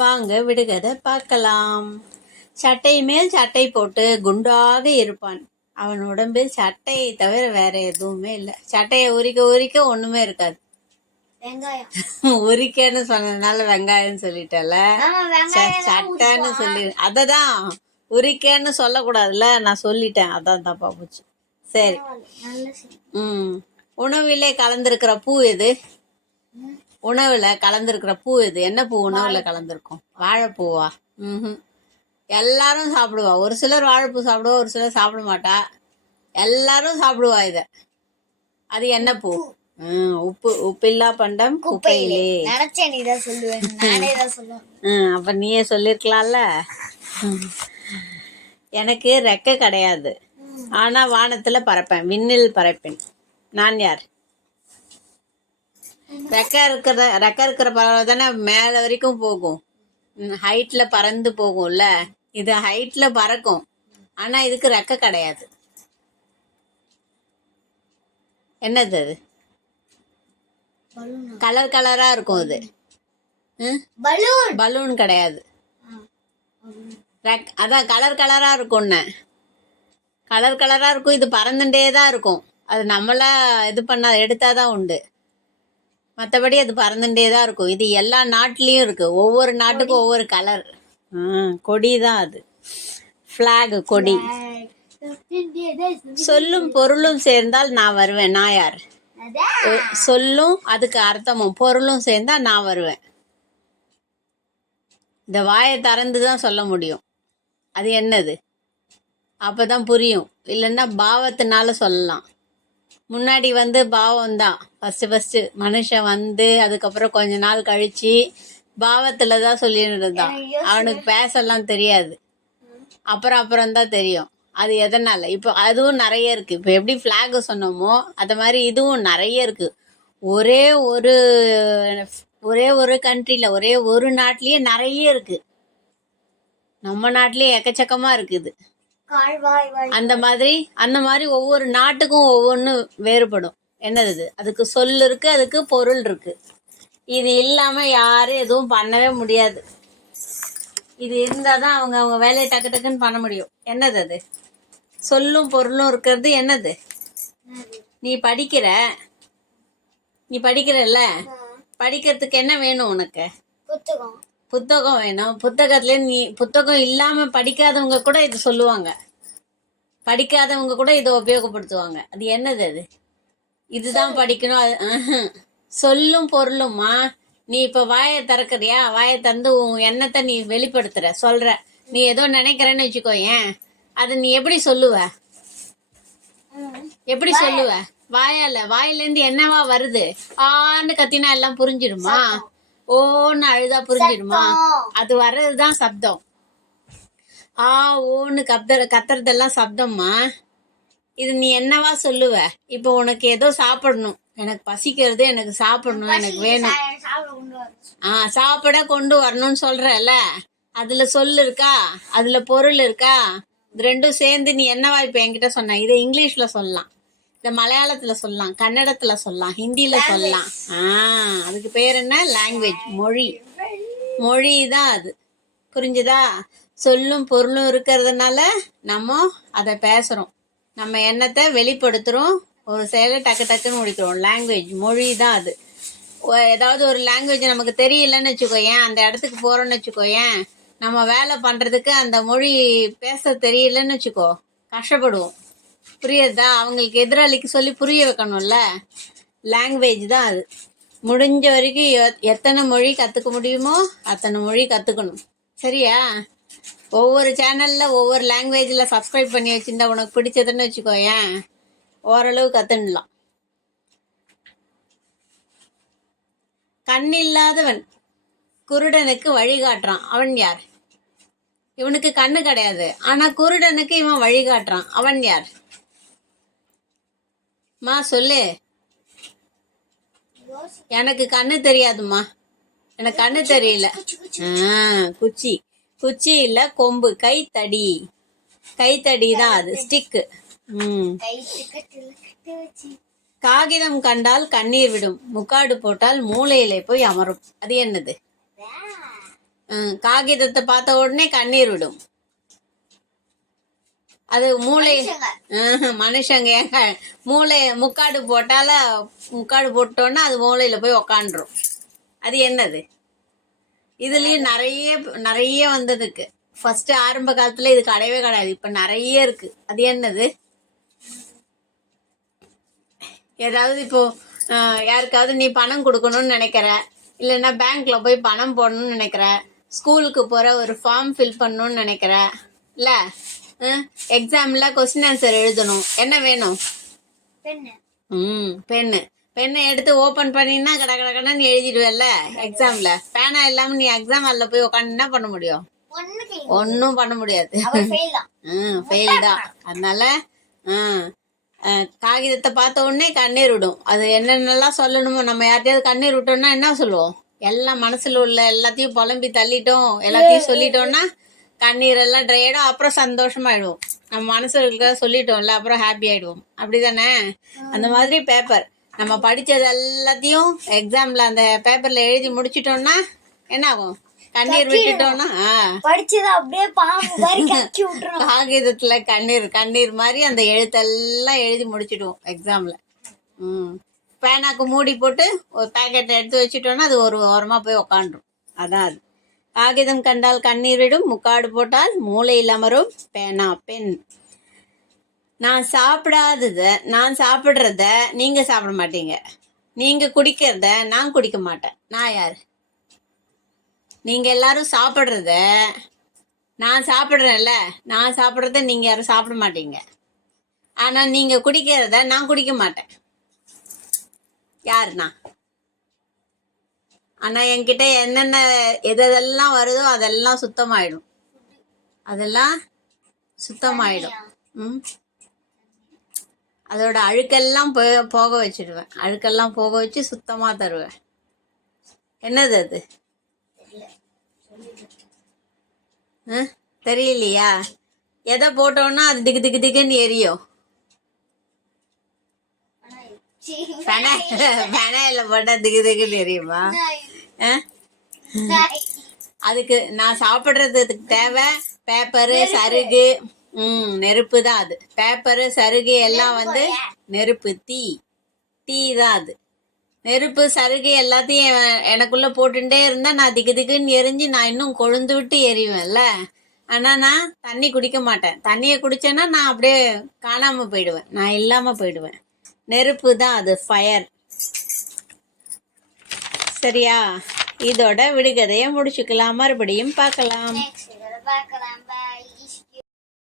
வாங்க விடுகதை பார்க்கலாம். சட்டை மேல் சட்டை போட்டு குண்டாக இருப்பான். அவன் உடம்பில் சட்டையை தவிர வேற எதுவுமே இல்லை. சட்டையை உரிக்க உரிக்க ஒண்ணுமே இருக்காது. உரிக்கன்னு சொன்னதுனால வெங்காயம் சொல்லிட்டல. சட்டைன்னு சொல்லி அததான் உரிக்கன்னு சொல்லக்கூடாதுல்ல, நான் சொல்லிட்டேன், அதான் தப்பா போச்சு. சரி. உணவிலே கலந்திருக்கிற பூ எது? உணவுல கலந்திருக்கிற பூ எது? என்ன பூ உணவுல கலந்திருக்கும்? வாழைப்பூவா? எல்லாரும் சாப்பிடுவா. ஒரு சிலர் வாழைப்பூ சாப்பிடுவா, ஒரு சிலர் சாப்பிட மாட்டா. எல்லாரும் சாப்பிடுவா இத. அது என்ன பூ? உப்பு. உப்பில்லா பண்டம் குப்பையிலே. அப்ப நீயே சொல்லிருக்கலாம்ல. எனக்கு ரெக்கை கிடையாது, ஆனா வானத்துல பறப்பேன், விண்ணில் பறப்பேன். நான் யார்? ரெக்கை இருக்கிற பறவை தானே மேல வரைக்கும் போகும், ஹைட்ல பறந்து போகும்ல. இது ஹைட்ல பறக்கும், ஆனா இதுக்கு ரெக்கை கிடையாது. என்னது அது? கலர் கலரா இருக்கும் அது. பலூன் கிடையாது. அதான் கலர் கலரா இருக்கும்னு. கலர் கலரா இருக்கும், இது பறந்துட்டே தான் இருக்கும். அது நம்மளா இது பண்ண எடுத்தாதான் உண்டு, மற்றபடி அது பறந்துட்டே தான் இருக்கும். இது எல்லா நாட்டிலையும் இருக்கு, ஒவ்வொரு நாட்டுக்கும் ஒவ்வொரு கலர். கொடி தான் அது, ஃபிளாக், கொடி. சொல்லும் பொருளும் சேர்ந்தால் நான் வருவேன். நான் யார்? சொல்லும் அதுக்கு அர்த்தமும் பொருளும் சேர்ந்தா நான் வருவேன். இந்த வாயை திறந்துதான் சொல்ல முடியும். அது என்னது? அப்பதான் புரியும். இல்லைன்னா பாவத்தினால சொல்லலாம். முன்னாடி பாவம் தான் ஃபர்ஸ்ட் மனுஷன் அதுக்கப்புறம் கொஞ்ச நாள் கழிச்சு பாவத்துல தான் சொல்லிட்டு இருந்தான். அவனுக்கு பேசலாம் தெரியாது. அப்புறம் தான் தெரியும் அது எதனால. இப்போ அதுவும் நிறைய இருக்கு. இப்போ எப்படி ஃபிளாக் சொன்னோமோ அது மாதிரி இதுவும் நிறைய இருக்கு. ஒரே ஒரு கண்ட்ரில, ஒரே ஒரு நாட்டிலேயே நிறைய இருக்கு. நம்ம நாட்டிலேயே எக்கச்சக்கமா இருக்குது. அந்த மாதிரி ஒவ்வொரு நாட்டுக்கும் ஒவ்வொன்று வேறுபடும். என்னது? அதுக்கு சொல் இருக்கு, அதுக்கு பொருள் இருக்கு. இது இல்லாம யாரும் எதுவும் பண்ணவே முடியாது. இது இருந்தாதான் அவங்க வேலையை டக்கு டக்குன்னு பண்ண முடியும். என்னது அது? சொல்லும் பொருளும் இருக்கிறது. என்னது? நீ படிக்கிறல்ல, படிக்கிறதுக்கு என்ன வேணும் உனக்கு? புத்தகம் வேணும். புத்தகம் இல்லாம படிக்காதவங்க கூட இது சொல்லுவாங்க, படிக்காதவங்க கூட இதை உபயோகப்படுத்துவாங்க. அது என்னது? அது இதுதான் படிக்கணும். சொல்லும் பொருளும்மா. நீ இப்ப வாயை திறக்கறியா? வாயை திறந்து உன் எண்ணத்தை நீ வெளிப்படுத்துற, சொல்ற. நீ ஏதோ நினைக்கிறேன்னு வச்சுக்கோ, ஏன் அதை நீ எப்படி சொல்லுவ? எப்படி சொல்லுவ? வாயிலேருந்து என்னவா வருது? ஆன்னு கத்தினா எல்லாம் புரிஞ்சிடுமா? ஓன்னு அழுதா புரிஞ்சிடுமா? அது வர்றதுதான் சப்தம். ஓன்னு கத்துறதெல்லாம் சப்தம்மா. இது நீ என்னவா சொல்லுவ? இப்போ உனக்கு ஏதோ சாப்பிடணும், எனக்கு பசிக்கிறது, எனக்கு சாப்பிடணும், எனக்கு வேணும். சாப்பிட கொண்டு வரணும்னு சொல்றல, அதுல சொல் இருக்கா, அதுல பொருள் இருக்கா? இது ரெண்டும் சேர்ந்து நீ என்னவா இப்ப என்கிட்ட சொன்ன? இதை இங்கிலீஷ்ல சொல்லலாம், இத மலையாளத்துல சொல்லலாம், கன்னடத்துல சொல்லலாம், ஹிந்தில சொல்லலாம். அதுக்கு பேர் என்ன? லாங்குவேஜ், மொழி தான் அது. புரிஞ்சுதா? சொல்லும் பொருளும் இருக்கிறதுனால நம்ம அதை பேசுறோம், நம்ம எண்ணத்தை வெளிப்படுத்துறோம், ஒரு செயலை டக்கு டக்குன்னு முடிக்கிறோம். லாங்குவேஜ், மொழி தான் அது. ஏதாவது ஒரு லாங்குவேஜ் நமக்கு தெரியலன்னு வச்சுக்கோயேன், அந்த இடத்துக்கு போறோம்னு வச்சுக்கோயேன், நம்ம வேலை பண்றதுக்கு அந்த மொழி பேச தெரியலன்னு வச்சுக்கோ, கஷ்டப்படுவோம். புரியுதா? அவங்களுக்கு எதிராளிக்கு சொல்லி புரிய வைக்கணும்ல. லாங்குவேஜ் தான் அது. முடிஞ்ச வரைக்கும் எத்தனை மொழி கத்துக்க முடியுமோ அத்தனை மொழி கத்துக்கணும். சரியா? ஒவ்வொரு சேனல்ல ஒவ்வொரு லாங்குவேஜ்ல சப்ஸ்கிரைப் பண்ணி வச்சிருந்தா உனக்கு பிடிச்சதுன்னு வச்சுக்கோயேன், ஓரளவு கத்துடலாம். கண்ணில்லாதவன் குருடனுக்கு வழிகாட்டுறான். அவன் யார்? இவனுக்கு கண்ணு கிடையாது, ஆனா குருடனுக்கு இவன் வழிகாட்டுறான். அவன் யார்? மா சொல்லு. எனக்கு கண்ணு தெரியாதுமா, எனக்கு கண்ணு தெரியல. குச்சி இல்ல, கொம்பு, கைத்தடி தான் அது, ஸ்டிக்கு. காகிதம் கண்டால் கண்ணீர் விடும், முக்காடு போட்டால் மூளையிலே போய் அமரும். அது என்னது? காகிதத்தை பார்த்த உடனே கண்ணீர் விடும். அது மூளை. மனுஷங்க ஏங்க மூளை முக்காடு போட்டோன்னா அது மூளையில போய் உக்காண்டுரும். அது என்னது? இதுலயும் நிறைய வந்ததுக்கு. ஃபர்ஸ்ட் ஆரம்ப காலத்துல இது கிடையவே கிடையாது, இப்ப நிறைய இருக்கு. அது என்னது? ஏதாவது இப்போ யாருக்காவது நீ பணம் கொடுக்கணும்னு நினைக்கிற, இல்லைன்னா பேங்க்ல போய் பணம் போடணும்னு நினைக்கிற, ஸ்கூலுக்கு போற ஒரு ஃபார்ம் ஃபில் பண்ணணும்னு நினைக்கிற, இல்ல எக்ஸாம்ல கொஸ்டின் ஆன்சர் எழுதணும், என்ன வேணும்? பெண்ணை எடுத்து ஓபன் பண்ணினா கடன்னு எழுதிடுவேல்ல எக்ஸாம்ல. பேனா இல்லாம நீ எக்ஸாம் ஹால்ல போய் உட்காந்து என்ன பண்ண முடியும்? ஒன்னும் பண்ண முடியாது. ஃபெயில் தான். அதனால காகிதத்தை பார்த்த உடனே கண்ணீர் விடும். அது என்னென்னலாம் சொல்லணுமோ, நம்ம யார்ட்டையாவது கண்ணீர் விட்டோம்னா என்ன சொல்லுவோம்? எல்லாம் மனசுல உள்ள எல்லாத்தையும் புலம்பி தள்ளிட்டோம், எல்லாத்தையும் சொல்லிட்டோம்னா கண்ணீர் எல்லாம் ட்ரை ஆயிடும். அப்புறம் சந்தோஷமாயிடுவோம். நம்ம மனசுல சொல்லிட்டோம்ல, அப்புறம் ஹாப்பி ஆயிடுவோம். அப்படிதானே? அந்த மாதிரி பேப்பர் நம்ம படிச்சது எல்லாத்தையும் எக்ஸாம்ல அந்த பேப்பர்ல எழுதி முடிச்சிட்டோம்னா என்ன ஆகும்? கண்ணீர் விட்டுட்டோம்னா படிச்சது அப்படியே காகிதத்துல கண்ணீர் மாதிரி அந்த எழுத்தெல்லாம் எழுதி முடிச்சிடுவோம் எக்ஸாம்ல. பேனாக்கு மூடி போட்டு ஒரு பேக்கெட் எடுத்து வச்சுட்டோம்னா அது ஒரு ஓரமா போய் உக்காண்டுரும். அதான் அது. காகிதம் கண்டால் கண்ணீர் விடும், முக்காடு போட்டால் மூளையில் அமரும் பேனா பெண். நான் சாப்பிடுறத நீங்க சாப்பிட மாட்டீங்க, நீங்க குடிக்கிறத நான் குடிக்க மாட்டேன். நான் யாரு? நீங்க எல்லாரும் சாப்பிடுறத நான் சாப்பிடுறேன்ல, நான் சாப்பிடுறத நீங்க யாரும் சாப்பிட மாட்டீங்க. ஆனா நீங்க குடிக்கிறத நான் குடிக்க மாட்டேன். யாருண்ணா? ஆனா என்கிட்ட என்னென்ன எதெல்லாம் வருதோ அதெல்லாம் சுத்தமாயிடும். அதோட அழுக்கெல்லாம் போக வச்சிடுவேன். அழுக்கெல்லாம் போக வச்சு சுத்தமா தருவேன். என்னது அது? தெரியலையா? எதை போட்டோம்னா அது திக்கு திக்கு திக்குன்னு எரியும்? பெனாயில போட்டா திக்கு திக்குன்னு எரியுமா? அதுக்கு நான் சாப்பிடுறதுக்கு தேவை பேப்பரு, சருகு, நெருப்பு தான் அது. பேப்பரு, சருகு எல்லாம் நெருப்பு, தீ தான் அது. நெருப்பு, சருகு எல்லாத்தையும் எனக்குள்ள போட்டுட்டே இருந்தா நான் திக்கு திக்குன்னு எரிஞ்சு நான் இன்னும் கொழுந்து விட்டு எரிவேன்ல. ஆனா நான் தண்ணி குடிக்க மாட்டேன். தண்ணியை குடிச்சேன்னா நான் அப்படியே காணாம போயிடுவேன், நான் இல்லாம போயிடுவேன். நெருப்பு தான் அது, ஃபயர். சரியா? இதோட விடுகதையை முடிச்சுக்கலாம். மறுபடியும் பார்க்கலாம்.